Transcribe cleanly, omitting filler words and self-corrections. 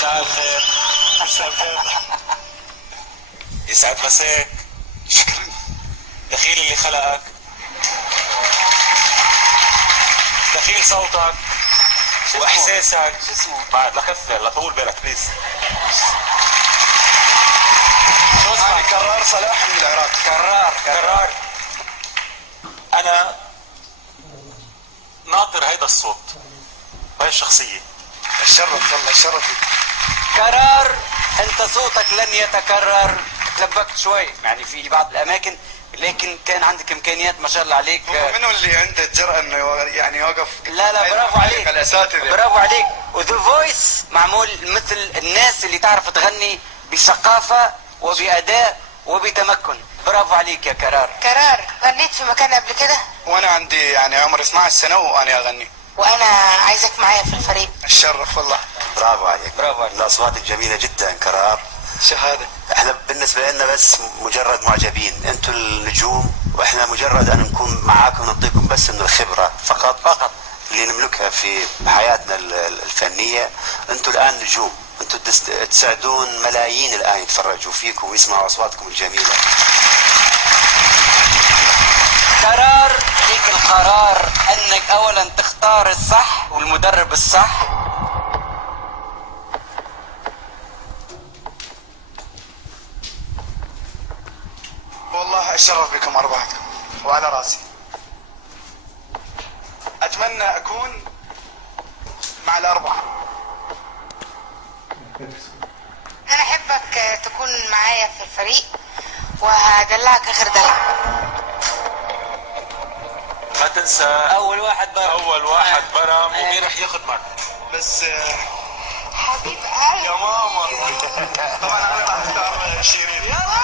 مساء الخير. مساء الخير. يسعد مساك. شكرا. دخيل اللي خلقك، دخيل صوتك واحساسك. شو اسمه؟ بعد لكثر لطول بالك بليز. شو اسمه؟ كرار صلاح من العراق. كرار. انا ناطر هيدا الصوت وهي الشخصية. الشرف والله الشرف. كرار، انت صوتك لن يتكرر. تلبكت شوي يعني في بعض الاماكن، لكن كان عندك امكانيات ما شاء الله عليك. منو اللي عنده الجرأة انه يعني يوقف؟ لا برافو عليك. الاساتذة برافو عليك. وذا فويس معمول مثل الناس اللي تعرف تغني بثقافة وبأداء وبتمكن. برافو عليك يا كرار. كرار، غنيت في مكان قبل كده؟ وانا عندي يعني عمري 12 سنة وانا اغني. وانا عايزك معايا في الفريق. الشرف والله. برافو عليك. برافو عليك. الاصوات الجميله جدا كرار. شهاده. احنا بالنسبه لنا بس مجرد معجبين، انتم النجوم واحنا مجرد ان نكون معاكم نعطيكم بس من الخبره فقط اللي نملكها في حياتنا الفنيه. انتم الان نجوم، انتم تسعدون ملايين الان يتفرجوا فيكم ويسمعوا اصواتكم الجميله. كرار، ليك القرار انك اولا تختار الصح والمدرب الصح. والله اتشرف بكم اربعتكم وعلى راسي. اتمنى اكون مع الاربعه. انا احبك تكون معايا في الفريق وهدلعك اخر دلع. ما تنسى اول واحد برم ومين رح ياخذ معك؟ بس حبيب قلبي يا ماما. طبعا انا رح اختار شيرين. يلا